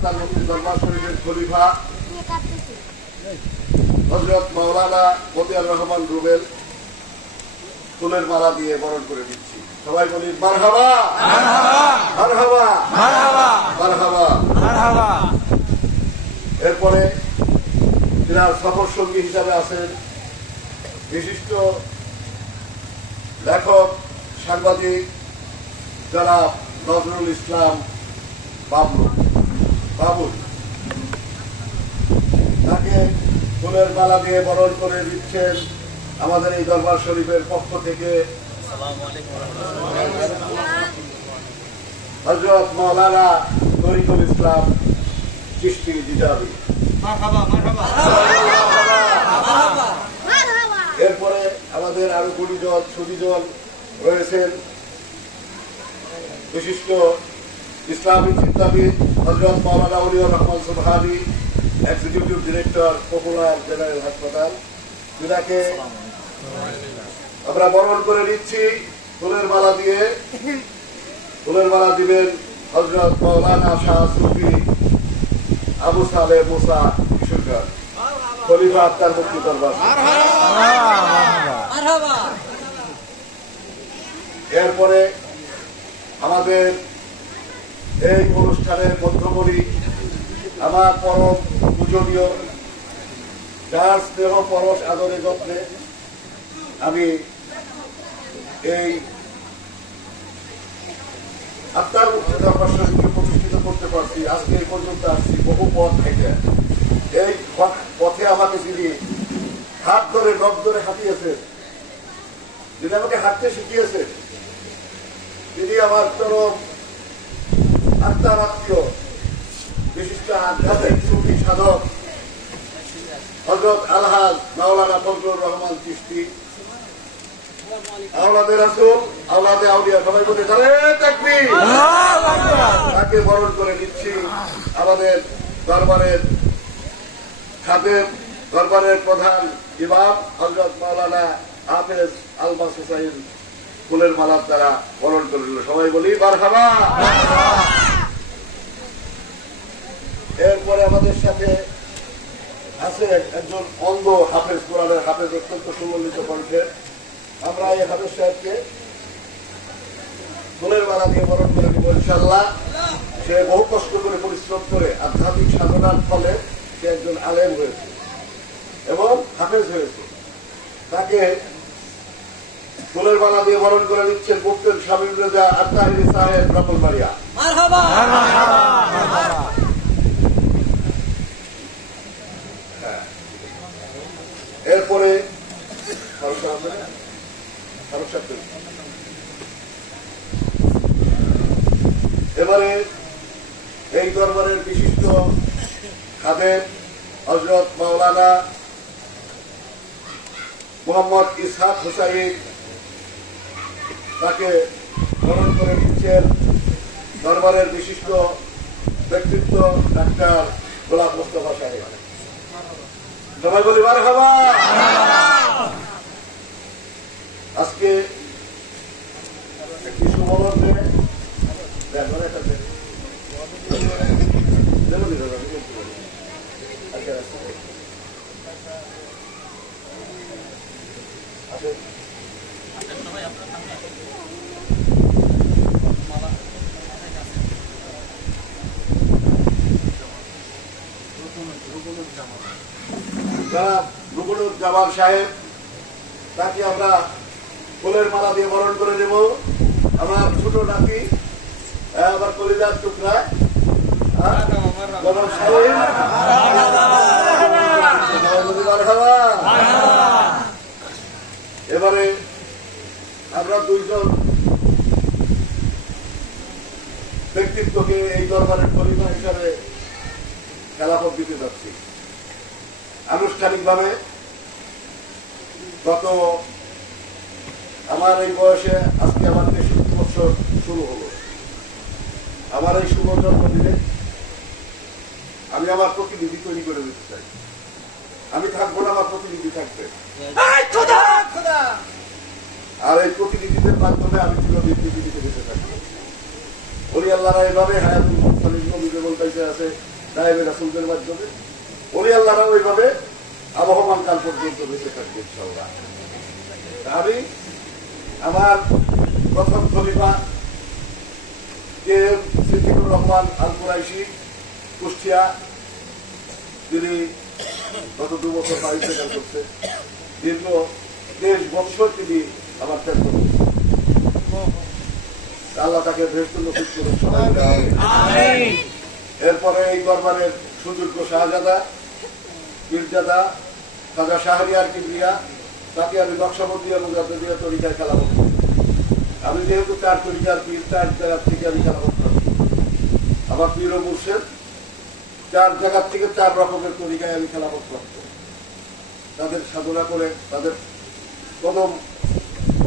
আত্মার মুক্তি দরবার শরীফের খলিফা হযরত মাওলানা মতিয়ার রহমান রুবেল ফুলের মালা দিয়ে বরণ করে দিচ্ছি। সবাই বলি মারহাবা মারহাবা মারহাবা মারহাবা মারহাবা। এরপরে তিনার সফর সঙ্গী হিসাবে আছেন বিশিষ্ট লেখক সাংবাদিক জনাব নজরুল ইসলাম বাবুল। তাকে ফুলের মালা দিয়ে বরণ করে দিচ্ছেন আমাদের এই দরবার শরীফের পক্ষ থেকে হযরত মাওলানা তরিকুল ইসলাম চিশতি জিজাবি। এরপরে আমাদের আরো গুণীজন সুদীজন রয়েছেন বিশিষ্ট ইসলামিক চিন্তাবিদ হযরত মাওলানা Oliur Rahman Subhani, executive director popular general হাসপাতাল। যাকে আমরা বরণ করে নিচ্ছি ফুলের মালা দিয়ে। ফুলের মালা দিবেন হযরত মাওলানা শাহ সুফি আবু সালেহ মুসা কিশোরগঞ্জ খলিফা আত্মার মুক্তি দরবার। এরপরে আমাদের এই অনুষ্ঠানের মধ্যমণি আমার পরম পূজনীয়, যার স্নেহ পরশ আদরে যত্নে আমি এই আত্মার মুক্তি দরবার শরীফকে প্রতিষ্ঠিত করতে পারছি। আজকে এই পর্যন্ত আসছি বহু পথ থেকে। এই পথে আমাকে যিনি হাত ধরে নখ ধরে হাঁটিয়েছেন, যিনি আমাকে হাঁটতে শিখিয়েছেন, তিনি আমার চরম আত্মার আত্মীয় বিশিষ্ট আধ্যাত্মিক সুফি সাধক হযরত আলহাজ মাওলানা ফজলুর রহমান চিশতি, আওলাদে রাসূল, আওলাদে আউলিয়া, সবাই বলে তাকবীর। তাকে বরণ করে নিচ্ছি আমাদের দরবারের খাদেম, দরবারের প্রধান ইমাম হযরত মাওলানা হাফেজ আলমাস হুসাইন ফুলের মালার দ্বারা বরণ করে নিল। সবাই বলি মারহাবা। এরপরে আমাদের সাথে আছে একজন অন্ধ হাফেজ, কোরআনের হাফেজ, অত্যন্ত সুমন্ডিত কণ্ঠে। আমরা এই হাফেজ সাহেবকে ফুলের মালা দিয়ে বরণ করে দিব ইনশাআল্লাহ। সে বহু কষ্ট করে পরিশ্রম করে আধ্যাত্মিক সাধনার ফলে সে একজন আলেম হয়েছে এবং হাফেজ হয়েছে। তাকে ফুলের মালা দিয়ে বরণ করে নিচ্ছেন মুফতি শামীম রেজা আত্তাহিরি সাহেব ব্রাহ্মণবাড়িয়া। মারহাবা মারহাবা। এরপরে এবারে এই দরবারের বিশিষ্ট খাদেম হযরত মাওলানা মোহাম্মদ ইসহাক হুসাইন, তাকে বরণ করে নিচ্ছেন দরবারের বিশিষ্ট ব্যক্তিত্ব ডাক্তার গোলাম মোস্তফা সাহেব। সবাই বলি মারহাবা। আজকে একটি শুভলগ্নে রুকুনুজ্জামান সাহেব, তাকে আমরা ফুলের মালা দিয়ে বরণ করে দেব। আমার ছোট নাতি, আমার কলিজার টুকরা এবারে আমরা দুইজন ব্যক্তিত্বকে এই দরবারের খলিফা হিসাবে খেলাফত দিতে যাচ্ছি। আনুষ্ঠানিকভাবে গত আমার এই বয়সে আজকে আমার 63 বছর শুরু হলো। আমার এই শুভ জন্মদিনে আমি আমার প্রতিনিধি তৈরি করে দিতে চাই। আমি থাকবো না, আমার প্রতিনিধি থাকবে। আর এই প্রতিনিধিদের মাধ্যমে আমি চিরদিন পৃথিবীতে বেঁচে থাকবো। ওলি আল্লাহরা এভাবে হায়াতুল মুরসালিন নবী যেমন বেঁচে আছে গায়েবে রাসূলদের মাধ্যমে ওলি আল্লাহরা ওইভাবে আবহমান কাল পর্যন্ত বেঁচে থাকবে ইনশাআল্লাহ। আমি আমার প্রথম খলিফা কে সিদ্দিকুর রহমান আল কুরাইশি কুষ্টিয়া, তিনি গত 2 বছর বাড়িতে করছে, দীর্ঘ 23 বছর তিনি আমার ত্যাগ করছেন। আল্লাহ তাকে বেহেশত নসিব করুন সবাই। এরপরে এই দরবারের সুযোগ্য শাহজাদা পীরজাদা খাজা শাহরিয়ার কিবরিয়া, তাকে আমি নকশবন্দিয়া মুজাদ্দিদিয়া তরিকায় খেলাফত করি। আমি যেহেতু 4 তরিকার পীর, 4 জায়গা থেকে আমি খেলাফত করি। আমার পীর ও মুর্শিদ 4 জায়গা থেকে 4 রকমের তরিকায় আমি খেলাফত প্রাপ্ত। তাদের সাধনা করে তাদের কদম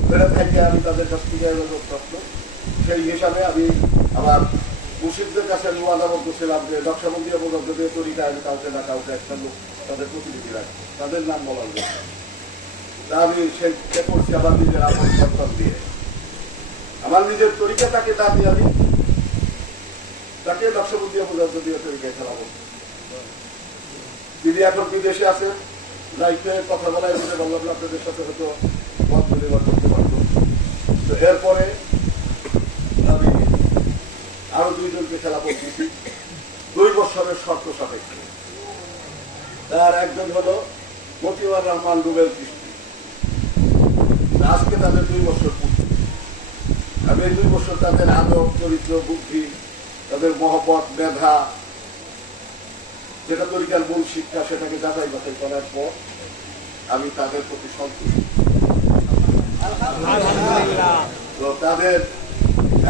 বেড়ে থেকে আমি তাদের কাছ থেকে প্রাপ্ত। সেই হিসাবে আমি আমার মুর্শিদদের কাছে আমি ওয়াদাবদ্ধ ছিলাম যে নকশবন্দিয়া মুজাদ্দিদিয়া তরিকায় আমি কাউকে না কাউকে একটা লোক তাদের প্রতিনিধি রাখি, তাদের নাম বলার জন্য। তা আমি সেই করছি আমার নিজের আপন সন্তান দিয়ে, আমার নিজের তরিকা তাকে না দিয়ে আমি তাকে নকশবন্দিয়া মুজাদ্দিদিয়া তরিকায় খেলাবো। তিনি এখন বিদেশে আছে, লাইফে কথা বলায় বলে বললাম আপনাদের সাথে হয়তো মত পরিবার করতে পারবো। তো এরপরে আমি আরো 2 জনকে খেলাফত দিয়েছি 2 বছরের শর্ত সাপেক্ষে। তার একজন হলো মতিউর রহমান রুবেল চিশতি, আজকে তাদের 2 বছর পূর্তি। আমি এই 2 বছর তাদের আদব, চরিত্র, বুদ্ধি, তাদের মহব্বত, মেধা, যেটা তরিকার মূল শিক্ষা, সেটাকে যাচাই বাছাই করার পর আমি তাদের প্রতি সন্তুষ্ট। তো তাদের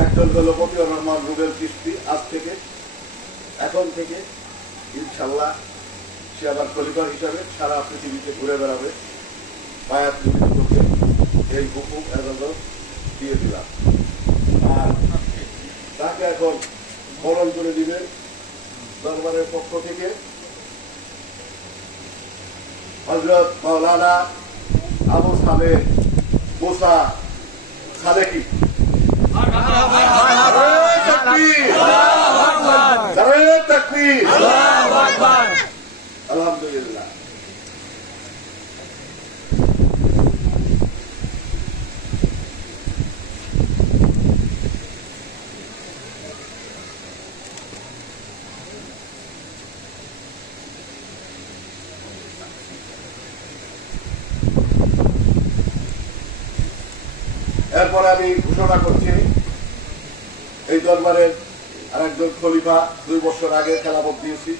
একজন হলো মতিউর রহমান রুবেল চিশতি, আজ থেকে এখন থেকে ইনশাল্লাহ সে আবার খলিফা হিসাবে সারা পৃথিবীতে ঘুরে বেড়াবে, বায়াত করতে এই হুকুম এজাজত দিয়ে দিলাম। আর তাকে এখন বরণ করে দিবে দরবারের পক্ষ থেকে হযরত মাওলানা আবু সালেহ মুসা সালেকি। আলহামদুলিল্লাহ। এরপর আমি ঘোষণা করছি এই দরবারের আরেকজন খলিফা 2 বছর আগে খেলাফত দিয়েছি,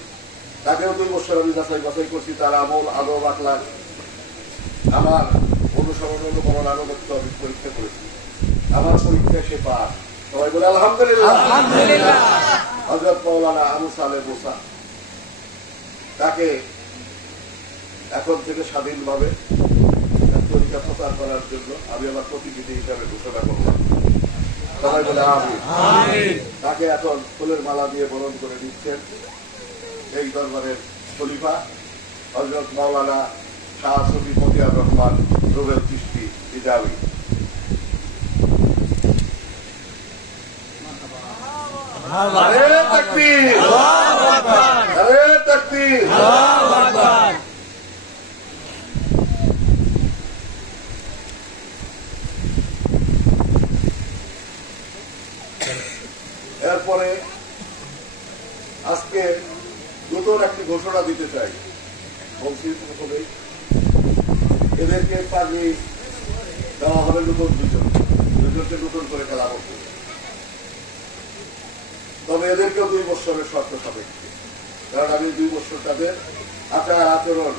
তাকেও 2 বছর আমি যাচাই বাছাই করছি। তার আমল, আদব, আখলাক আমার অনুসরণ, অনুকরণ, আনুগত্য আমি পরীক্ষা করেছি। আমার পরীক্ষায় সে পাস। সবাই বলে আলহামদুলিল্লাহ। হযরত মাওলানা আবু সালেহ মুসা, তাকে এখন থেকে স্বাধীনভাবে তরিকা প্রচার করার জন্য আমি আমার প্রতিনিধি হিসাবে ঘোষণা করলাম। সবাই বলে আমিন। তাকে এখন ফুলের মালা দিয়ে বরণ করে দিচ্ছেন এই দরবারের খলিফা হযরত মাওলানা শাহ সুফি মতিউর রহমান রুবেল চিশতি ইজাবি। আরে তাকবীর, আল্লাহু আকবার, আরে তাকবীর, আল্লাহু আকবার। এরপরে আজকে নতুন একটি ঘোষণা দিতে চাই। বলছি প্রথমে এদেরকে পাগড়ি দেওয়া হবে নতুন 2জনকে নতুন করে খেলাফত করবে। তবে এদেরকেও 2 বছরের শর্ত সাপেক্ষে, কারণ আমি 2 বছর তাদের আচার আচরণ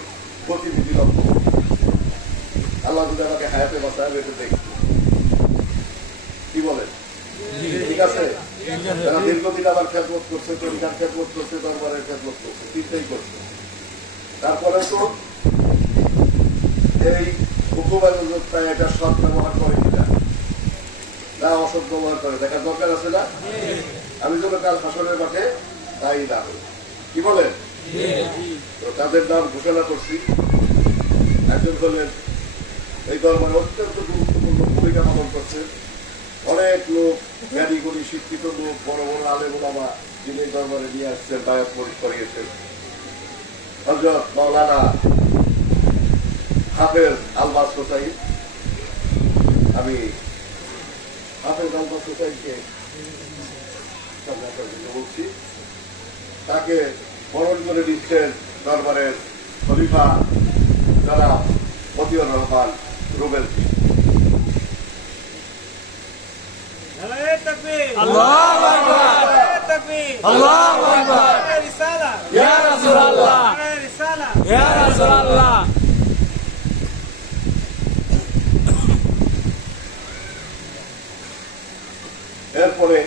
গতিবিধি লক্ষ্য করছি। আল্লাহ যদি আমাকে হায়াতে বাঁচায় এটা দেখছি। কি বলেন? ঠিক আছে? তারা দীর্ঘদিন আবার খেদমত করছে, তরিকার খেদমত করছে, দরবারের খেদমত করছে, 3টাই করছে। তারপরে তো এই হুকুমায় এটা সৎ ব্যবহার করে কিনা, না অসৎ ব্যবহার করে দেখার দরকার আছে না? আমি যেন কাল হাসরের মাঠে তাই না। কি বলেন? তো তাদের নাম ঘোষণা করছি। একজন হলেন এই দরবারে অত্যন্ত গুরুত্বপূর্ণ ভূমিকা পালন করছে, অনেক লোক, জ্ঞানী গুণী শিক্ষিত লোক, বড় বড় আলেম ওলামা যিনি দরবারে নিয়ে আসছেন, বায়াত করিয়েছেন, হযরত মাওলানা হাফেজ আলবাস হোসাইন। আমি হাফেজ আলবাস হোসাইনকে বলছি, তাকে বরণ করে দিচ্ছেন দরবারের খলিফা জনাব মতিউর রহমান রুবেল। আল্লাহু আকবার, আল্লাহু আকবার, ইয়া রাসূলুল্লাহ, ইয়া রাসূলুল্লাহ। এরপরে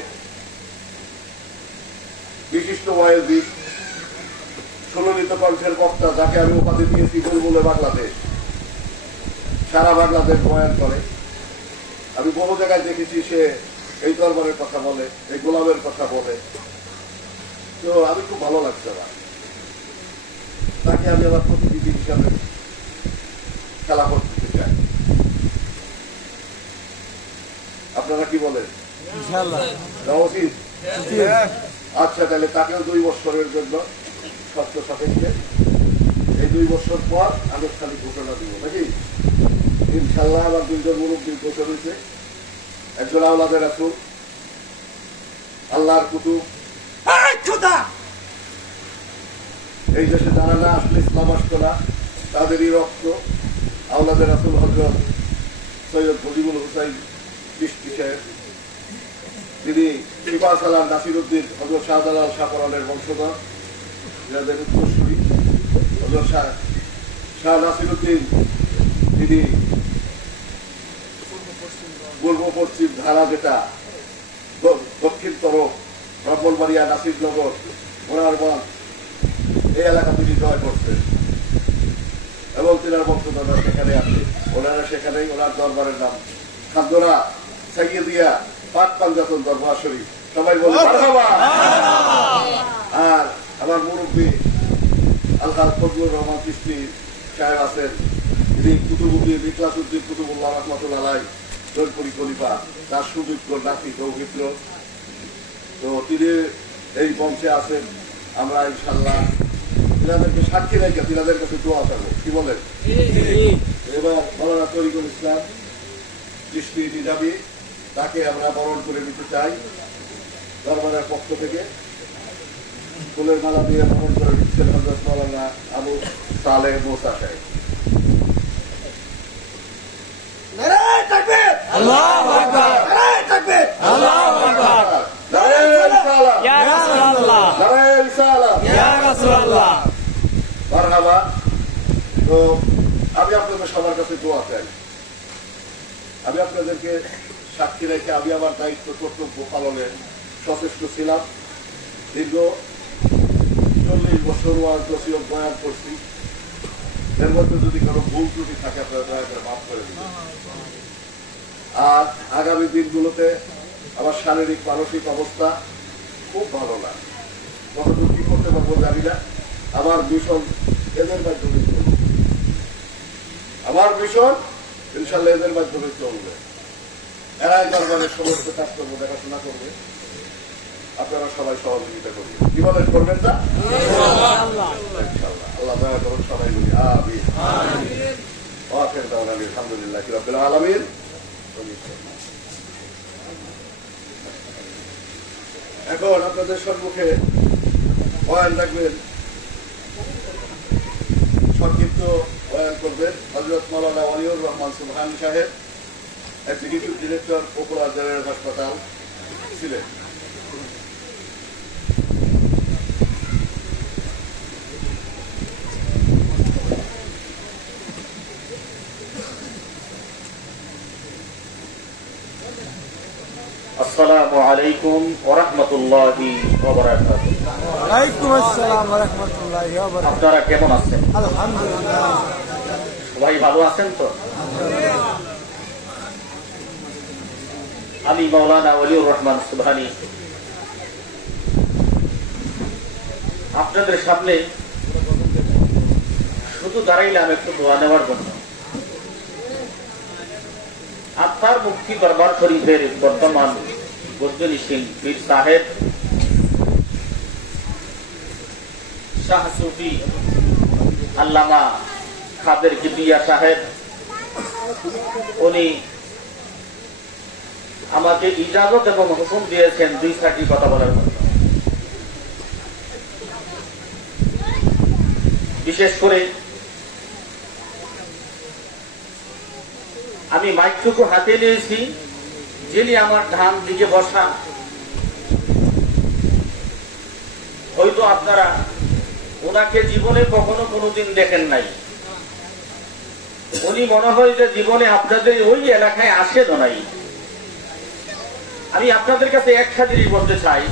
বিশিষ্ট ওয়াইজি সুললিত কণ্ঠের বক্তা, যাকে আমি উপাধি দিয়েছি বুলবুলে বাংলাদেশ, সারা বাংলাদেশ বয়ান করে। আমি বহু জায়গায় দেখেছি সে এই দরবারের কথা বলে, এই গোলামের কথা বলে, তো আমি খুব ভালো লাগছে আমার। তাকে আমি আমার প্রতিনিধি হিসাবে খেলা করতে চাই। আপনারা কি বলেন? দেওয়া উচিত? আচ্ছা, তাহলে তাকেও 2 বছরের জন্য শর্ত সাপেক্ষে এই 2 বছর পর আনুষ্ঠানিক ঘোষণা দিব, নাকি? ইনশাল্লাহ আমার 2 জন মুরব্বী বছর হয়েছে। একজন আওলাদের রাসূল, আল্লাহর কুতুব। এই দেশে যারা না আসলে ইসলাম আসতো না, তাদেরই রক্ত আওলাদের রাসূল হযরত সৈয়দ মুজিবুল হুসাইন চিশতি সাহেব। তিনি শিফা সালাম নাসিরউদ্দিন হযরত শাহজালাল শাহপরানের বংশধর, যাদের উত্তরসূরি হযরত শাহ নাসিরউদ্দিন। তিনি পূর্ব পশ্চিম ধারা, যেটা দক্ষিণতর ব্রাহ্মণবাড়িয়া, নাসিরনগর, মোনারবাগ, এই এলাকা তিনি জয় করছেন এবং তিনার বংশধররা সেখানে আছে। ওনারা সেখানেই, ওনার দরবারের নাম খাদ্যরা সাইয়্যিদিয়া পাক পাঞ্জাতন দরবার শরীফ। সবাই বলে মারহাবা। আর আমার মুরব্বী আলহাজ ফজলুর রহমান চিশতি সাহেব আছেন, তিনি কুতুবুদ্দিন ইখলাসউদ্দিন কুতুবুল্লাহ রহমাতুল্লাহ আলাইহি জয়পুরি খলিফা, তার সুযোগ্য নাতি পবিত্র। তো তিনি এই মঞ্চে আছেন। আমরা ইনশাল্লাহ তিনাদেরকে সাক্ষী রেখে তিনাদের কাছে দোয়া চাবো, কি বলেন? এবার মাওলানা তরিকুল ইসলাম চিশতি নিজামী, তাকে আমরা বরণ করে নিতে চাই দরবারের পক্ষ থেকে। ফুলের মালা দিয়ে বরণ করে দিচ্ছেন হযরত মাওলানা আবু সালেহ মুসা সাহেব। নারায়ে তাকবীর, আল্লাহু আকবার, নারায়ে তাকবীর, আল্লাহু আকবার, নারায়ে রিসালাত, ইয়া রাসূলুল্লাহ, নারায়ে রিসালাত, ইয়া রাসূলুল্লাহ। মারহাবা। তো আমি আপনাদের সবার কাছে দোয়া চাই। আমি আপনাদেরকে সাক্ষী রেখে আমি আমার দায়িত্ব কর্তব্য পালনে সচেষ্ট ছিলাম। দীর্ঘ 40 বছর ওয়াজ নসিহত বয়ান করছি। এর মধ্যে যদি কোনো ভুল ত্রুটি থাকে আপনারা দয়া করে মাফ করে দিবেন। আর আগামী দিনগুলোতে আমার শারীরিক মানসিক অবস্থা খুব ভালো না, কতটুকু কি করতে পারবো জানি না। আমার মিশন এদের মাধ্যমে চলবে, আমার মিশন ইনশাল্লাহ এদের মাধ্যমে চলবে। এরাই দরবারের সমস্ত কাজকর্ম দেখাশোনা করবে, আপনারা সবাই সহযোগিতা করবেন। কি বলেন, করবেন না? ইনশাআল্লাহ। আল্লাহ দয়া করুন, সবাই বলি আমিন। ওয়াখির দাওয়ানা আলহামদুলিল্লাহি রাব্বিল আলামিন। এখন আপনাদের সম্মুখে বয়ান রাখবেন, সংক্ষিপ্ত বয়ান করবেন হযরত মাওলানা ওয়ালিউর রহমান সুবহানী সাহেব, এক্সিকিউটিভ ডিরেক্টর পপুলার জেনারেল হাসপাতাল ছিলেন। আসসালামু আলাইকুম ওয়া রাহমাতুল্লাহি ওয়া বারাকাতুহু। ওয়ালাইকুম আসসালাম ওয়া রাহমাতুল্লাহি ওয়া বারাকাতুহু। আপনারা কেমন আছেন? আলহামদুলিল্লাহ। সবাই ভালো আছেন তো? আমি মাওলানা ওয়ালিউর রহমান সুবহানী আপনাদের সামনে শুধু দাঁড়াইলাম একটু দোয়া নেওয়ার জন্য। আপনার মুফতি দরবার শরীফের বর্তমান গজনী সিং পীর সাহেব শাহ সুফি আল্লামা খাদের কিবরিয়া সাহেব, উনি আমাকে ইজাজত এবং হুকুম দিয়েছেন 2-4টি কথা বলার জন্য। বিশেষ করে আমি মাইকটুকু হাতে নিয়েছি, যিনি আমার ডান দিকে বসা, হয়তো আপনারা ওনাকে জীবনে কখনো কোনোদিন দেখেন নাই। উনি মনে হয় যে জীবনে আপনাদের ওই এলাকায় আসেন নাই। আমি আপনাদের কাছে একটা জিনিস বলতে চাই,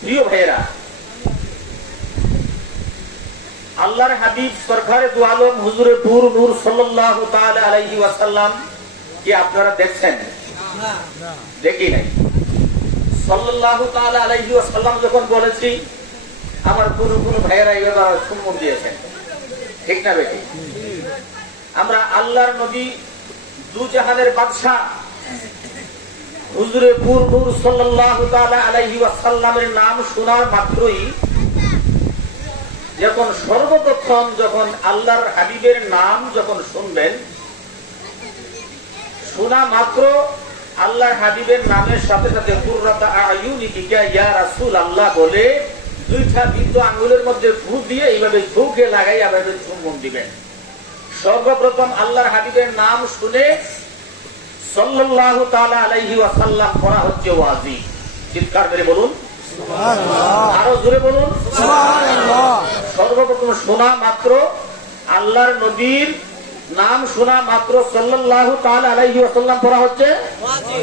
প্রিয় ভাইয়েরা, আল্লাহর হাবিব সরকারে দু আলম হুজুরে পুর নূর সাল্লাল্লাহু তাআলা আলাইহি ওয়াসাল্লাম কি আপনারা দেখছেন? দেখি নাই। সাল্লাল্লাহু তাআলা আলাইহি ওয়াসাল্লাম যখন বলেছি, আমার কোন ভাইয়েরা এবার সম্মান দিয়েছেন, ঠিক না বেটি? আমরা আল্লাহর নবী দু জাহানের বাদশা হুজুরে পুর নূর সাল্লাল্লাহু তাআলা আলাইহি ওয়াসাল্লামের নাম শোনার মাত্রই, যখন সর্বপ্রথম যখন আল্লাহর হাবিবের নাম যখন শুনবেন, শোনা মাত্র আল্লাহর হাবিবের নামের সাথে সাথে কুররাতা আয়ুনিকা ইয়া রাসূলুল্লাহ বলে 2টা বিন্দু আঙ্গুলের মধ্যে ফু দিয়ে এইভাবে চোখে লাগাই আবার চুম্বন দিবেন। সর্বপ্রথম আল্লাহর হাবিবের নাম শুনে সাল্লাল্লাহু তাআলা আলাইহি ওয়াসাল্লাম করা হচ্ছে ওয়াজিব। চিৎকার করে বলুন সুবহানাল্লাহ, আরো জোরে বলুন সুবহানাল্লাহ। সর্বপ্রথম শোনা মাত্র আল্লাহর নবীর নাম শোনা মাত্র সাল্লাল্লাহু তাআলা আলাইহি ওয়াসাল্লাম পড়া হচ্ছে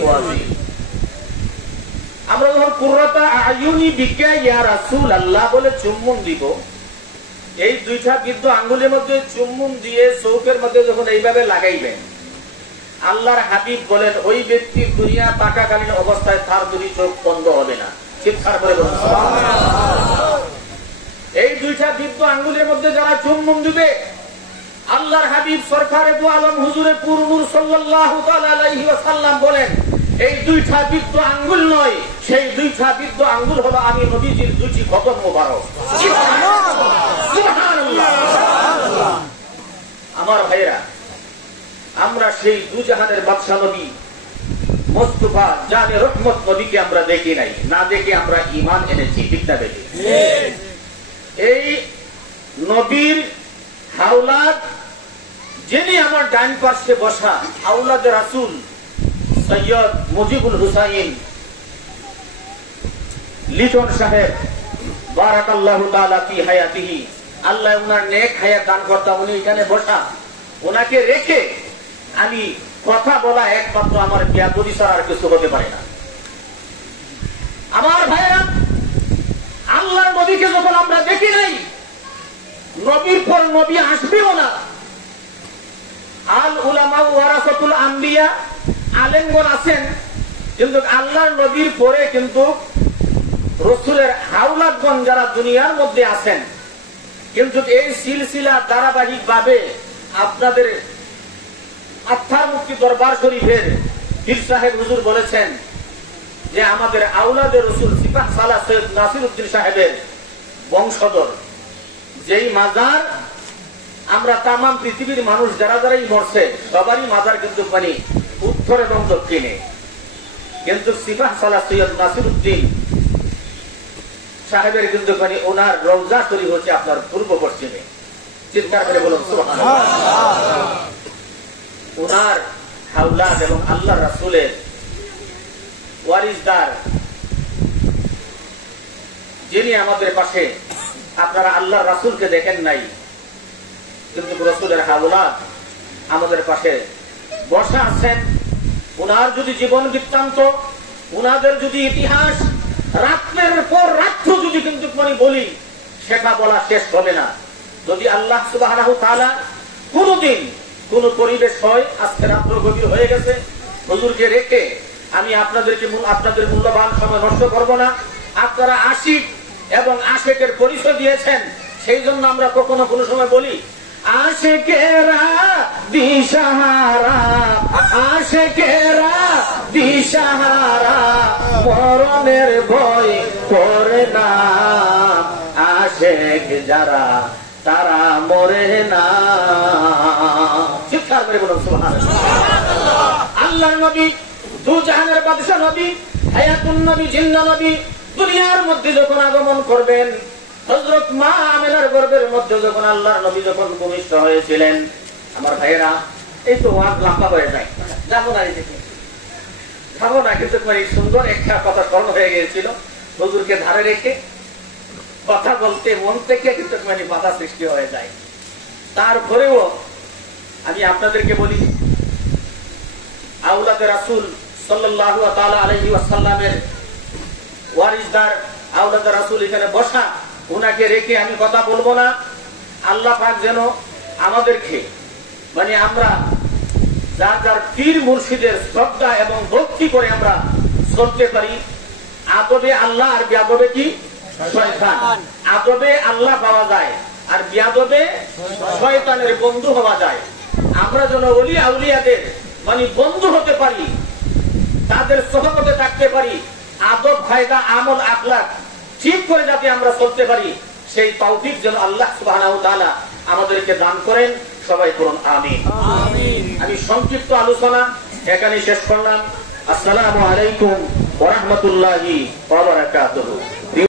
ওয়াজিব। আমরা যখন কুররাতা আয়ুনি বিকা ইয়া রাসূলুল্লাহ বলে চুম্বন দিব, এই 2টা বৃদ্ধ আঙ্গুলের মধ্যে চুম্বন দিয়ে চোখের মধ্যে যখন এইভাবে লাগাইবেন, আল্লাহর হাবিব বলেন ওই ব্যক্তি দুনিয়া থাকাকালীন অবস্থায় তার দুই চোখ বন্ধ হবে না। চিৎকার করে বলুন সুবহানাল্লাহ। এই 2টা বৃদ্ধ আঙ্গুলের মধ্যে যারা চুম্বন দিবে, আল্লাহর হাবিব সরকারে দু আলম হুজুরে পুর নূর সাল্লাল্লাহু তাআলা আলাইহি ওয়াসাল্লাম বলেন, এই 2টা বৃদ্ধ আঙ্গুল নয়, সেই 2টা বৃদ্ধ আঙ্গুল হলো আমি নবীজির 2টি কদম মোবারক। সুবহানাল্লাহ। আমার ভাইরা, আমরা সেই দুজাহানের বাদশা নবী মুস্তাফা জানে রহমত নবীকে আমরা দেখি নাই, না দেখে আমরা ঈমান এনেছি, ঠিক না বেটি? এই নবীর হাওলাদ, যিনি আমার ডান পাশে বসা আওলাদ রাসূল সৈয়দ মুজিবুল হুসাইন লিটন সাহেব, বারাকাল্লাহু তাআলা ফি হায়াতিহি, আল্লাহ ওনার নেক হায়াত দান করতা, উনি এখানে বসা, ওনাকে রেখে আমি কথা বলা একমাত্র আমার জ্ঞাপতি ছাড়া আর কিছু হতে পারে না। আমার ভাইরা, আল্লাহর নবীকে যখন আমরা দেখি নাই, নবীর পর নবী আসবেও না। আল উলামা ওয়ারাসাতুল আম্বিয়া, আলেমগণ আছেন, কিন্তু আল্লাহর নবীর পরে কিন্তু রাসূলের হাওলাদগণ যারা দুনিয়ার মধ্যে আছেন, কিন্তু এই সিলসিলা ধারাবাহিক ভাবে আপনাদের আত্মার মুক্তি দরবার শরীফের পীর সাহেব হুজুর বলেছেন যে আমাদের আওলাদের রাসূল সিপাহ সালাহ সৈয়দ নাসিরউদ্দিন সাহেবের বংশধর যেই মাজার, আমরা তাম পৃথিবীর মানুষ যারা যারাই মরছে সবারই মাজার কিন্তু মানে উত্তর এবং দক্ষিণে, কিন্তু সিপাহ সালাহ সৈয়দ নাসিরউদ্দিন সাহেবের কিন্তু মানে ওনার রওজা শরীফ হচ্ছে আপনার পূর্ব পশ্চিমে। চিৎকার করে বলুন সুবহানাল্লাহ। ওনার হাওলাদ এবং আল্লাহ রাসূলের ওয়ারিসদার যিনি আমাদের পাশে, আপনারা আল্লাহ রাসূলকে দেখেন নাই, কিন্তু রাসূলের হাওলাদ আমাদের পাশে বসা আছেন। ওনার যদি জীবন বৃত্তান্ত, ওনাদের যদি ইতিহাস রাত্রের পর রাত্র যদি কিন্তু বলি, সেটা বলা শেষ হবে না। যদি আল্লাহ সুবহানাহু তাআলা কোনদিন কোন পরিবেশ হয়, আজকে রাত্র গভীর হয়ে গেছে, হুজুরকে রেখে আমি আপনাদের মূল্যবান সময় নষ্ট করব না। আপনারা আশিক এবং আশেকের পরিচয় দিয়েছেন, সেই জন্য আমরা কখনো কোনো সময় বলি আশেকেরা দিশাহারা, আশেকেরা দিশাহারা, মরণের ভয় করে না, আশেক যারা তারা মরে না। চিৎকার করে বলুন সুবহানাল্লাহ। আল্লাহর নবী, দু জাহানের বাদশা নবী, হায়াতুন নবী, জিন্দা নবী দুনিয়ার মধ্যে যখন আগমন করবেন, হযরত মা আমেনার গর্ভের মধ্যে যখন আল্লাহর নবী যখন ভূমিষ্ঠ হয়েছিলেন, আমার ভাইয়েরা এই তো ওয়াজ লম্বা হয়ে যায়, যাবো না এদিকে, যাবো না, কিন্তু সুন্দর একটা কথা স্মরণ হয়ে গিয়েছিল। হুজুরকে ধারে রেখে কথা বলতে মন থেকে কিন্তু বাধা সৃষ্টি হয়ে যায়। তারপরেও আমি আপনাদেরকে বলি, আওলাদে রাসূল সাল্লাল্লাহু তাআলা আলাইহি ওয়াসাল্লামের ওয়ারিসদার আওলাদে রাসূল এখানে বসা, উনাকে রেখে আমি কথা বলবো না। আল্লাহ পাক যেন আমাদেরকে আমরা যার যার পীর মুর্শিদের শ্রদ্ধা এবং ভক্তি করে আমরা চলতে পারি। আদবে আল্লাহ আর বিয়াদবে কি শয়তান। আদবে আল্লাহ পাওয়া যায় আর বিয়াদবে শয়তানের বন্ধু হওয়া যায়। আমরা যেন ওলি আউলিয়াদের বন্ধু হতে পারি, তাদের সহবতে থাকতে পারি, আদব কায়দা আমল আখলাক ঠিক করে যাতে আমরা চলতে পারি, সেই তৌফিক যেন আল্লাহ সুবহানাহু ওয়া তাআলা আমাদেরকে দান করেন। সবাই করুন আমিন। আমি সংক্ষিপ্ত আলোচনা এখানে শেষ করলাম। আসসালামু আলাইকুম ওয়া রাহমাতুল্লাহি ওয়া বারাকাতুহু।